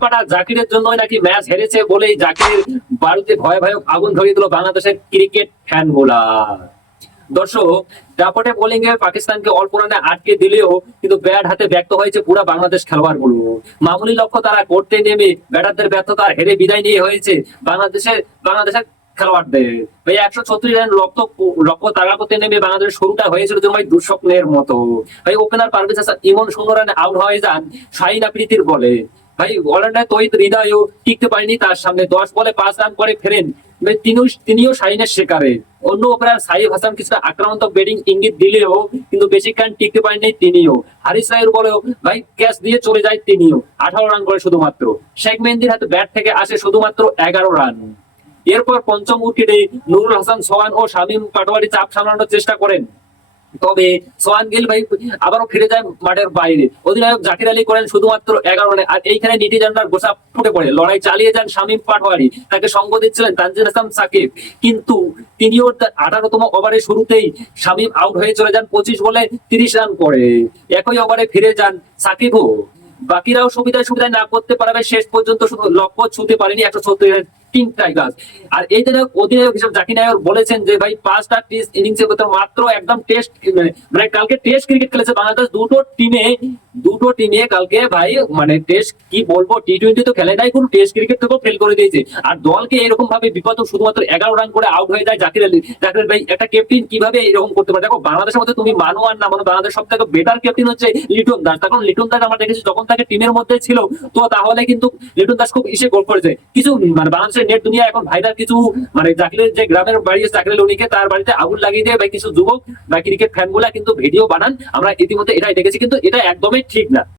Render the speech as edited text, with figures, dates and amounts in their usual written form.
পাটা জাকিরের জন্যই নাকি ম্যাচ হেরেছে বলেই জাকিরের বাড়িতে ভয়ে ভয়ে আগুন ধরিয়ে দিল বাংলাদেশের ক্রিকেট ফ্যান গুলা। দর্শক, দাপটে বোলিং এ পাকিস্তানকে অল্প রানে আটকে দিলেও কিন্তু ব্যাট হাতে ব্যক্ত হয়েছে পুরো বাংলাদেশ খেলোয়াড় গুলো। মামুলি লক্ষ্য তারা করতে নেমে ব্যাটারদের ব্যর্থতার হেরে বিদায় নিয়ে হয়েছে বাংলাদেশের খেলোয়াড়দের। ভাই 136 রান লক্ষ্য তাড়া করতে নেমে বাংলাদেশের শুরুটা হয়েছিল যেন ভাই দুঃস্বপ্নের মতো। ভাই ওপেনার পারভেজ হাসান ইমন 0 রানে আউট হয়ে যান শাহিন আফ্রিদির বলে। ভাই অলরাউন্ডার তৌহিদ হৃদয়ও টিকতে পারেনি তার সামনে, 10 বলে 5 রান করে ফেরেন। তিনিও শাহিনের শিকারে। অন্য ওপেনার সাইফ হাসান কিছুটা আক্রমণাত্মক ব্যাটিং ইঙ্গিত দিলেও কিন্তু বেশিক্ষণ টিকতে পারেননি তিনিও। হারিস রায়ের বলেও ভাই ক্যাচ দিয়ে চলে যায় তিনিও, 18 রান করে শুধুমাত্র। শেখ মেহেদীর হাতে ব্যাট থেকে আসে শুধুমাত্র 11 রান। এরপর পঞ্চম উইকেটে নুরুল হাসান সোহান ও শামীম পাটোয়ারি চাপ সামলানোর চেষ্টা করেন, তবে সোহান গিল ভাই আবারও ফিরে যায় মাঠের বাইরে। অধিনায়ক জাকির আলী করেন শুধুমাত্র 11 রানে। আর এইখানে নিটিজনরা গোসা ফুটে পড়ে, লড়াই চালিয়ে যান শামীম পাটোয়ারি, তাকে সঙ্গ দিচ্ছিলেন তানজিদ হাসান সাকিব, কিন্তু তিনিও 18তম ওভারের শুরুতেই শামীম আউট হয়ে চলে যান 25 বলে 30 রান করে। একই ওভারে ফিরে যান সাকিবও। বাকিরাও সুবিধায় না করতে পারবে, শেষ পর্যন্ত শুধু লক্ষ্য ছুঁতে পারেনি 136 রান টিম টাইগার্স। আর এই দিনে অধিনায়ক হিসেবে জাকির নায়ক বলেছেন যে ভাই 5টা টেস্ট ইনিংসের ভিতর মাত্র একদম টেস্ট মানে কালকে টেস্ট ক্রিকেট খেলেছে বাংলাদেশ। দুটো টিমে কালকে ভাই মানে টেস্ট কি বলবো, টি-20 তো খেলে নাই, কোনো টেস্ট ক্রিকেট থেকেও ফেল করে দিয়েছে। আর দলকে এরকম ভাবে বিপদ শুধুমাত্র 11 রান করে আউট হয়ে যায় জাকির আলী। জাকির ভাই একটা ক্যাপ্টেন কিভাবে এরকম করতে পারে? দেখো বাংলাদেশের মধ্যে তুমি মানো আর না মানো, বাংলাদেশ সব থেকে বেটার ক্যাপ্টেন হচ্ছে লিটন দাস। তখন লিটন দাস আমরা দেখেছি যখন তাকে টিমের মধ্যে ছিল, তো তাহলে কিন্তু লিটন দাস খুব গোল করেছে। কিছু মানে বাংলাদেশের নেট দুনিয়া এখন ভাইরাল কিছু মানে জাকিরের যে গ্রামের বাড়ি জাকির উনিকে তার বাড়িতে আগুন লাগিয়ে দিয়ে ভাই কিছু যুবক বা ক্রিকেট ফ্যান গুলা কিন্তু ভিডিও বানান, আমরা ইতিমধ্যে এটাই দেখেছি, কিন্তু এটা একদমই ঠিক না।